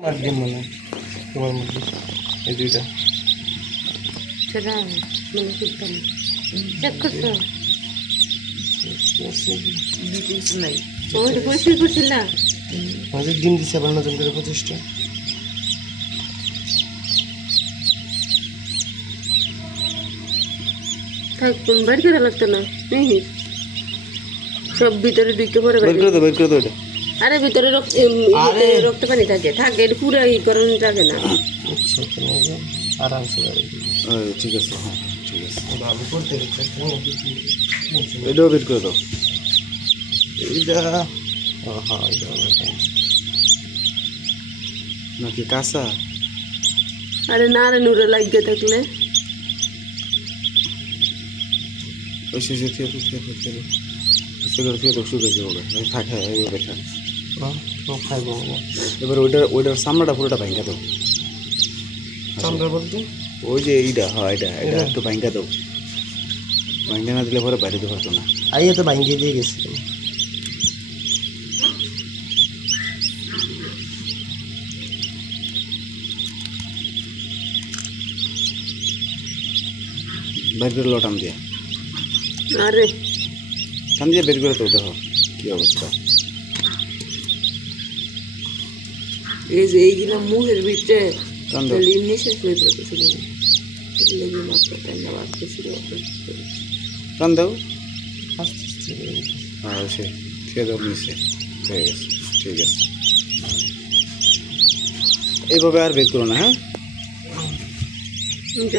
মার ডিম মনে তোমার মধ্যে। এই দুইটা। সেটা মনে করতাম চেক করছ ডিম দিচ্ছে আবার নতুন করে পঁচিশটা। থাক বাইর করে লাগতো না। সব ভিতরে ঢুকে পরে বের করে দাও বের করে দাও এটা আরে ভিতরে রক্ত রক্ত পানি থাকে থাকে এটা পুরো ই করানো থাকে না আচ্ছা আরামসে ঠিক আছে হ্যাঁ ঠিক আছে এটাও বের করে দাও হ্যাঁ এটা নাকি কাঁচা আরে না রে নুরে লাগিয়ে থাকলে ওই শেষে থাকে থাক হ্যাঁ, খাইবো। এবার ওইটার ওইটার সামনাটা পুরোটা ভাঙ্গা দাও। চামড়া বলতে? ওই যে এইটা হয় এটা এটা একটু ভাঙ্গা দাও। ভাঙ্গা না দিলে পরে বাইরে দিতে পারতো না। আইয়া তো ভাঙ্গিয়ে দিয়ে গেছিলাম বাইর করে লটাম দিয়ে। আরে। টান দিয়ে বের করে তো দেখো কি অবস্থা? এই যে এইগুলো মুখের ভিতরে টান দাও তাহলে এমনি শেষ হয়ে যেত শুধু লেগে মাত্র টান্না বাড়তেছিল টান দাও আস্তে আস্তে করে দিচ্ছি। হ্যাঁ সে থিয়ে দাও নিচে হয়ে গেছে ঠিক আছে এইভাবে আর বের করো না হ্যাঁ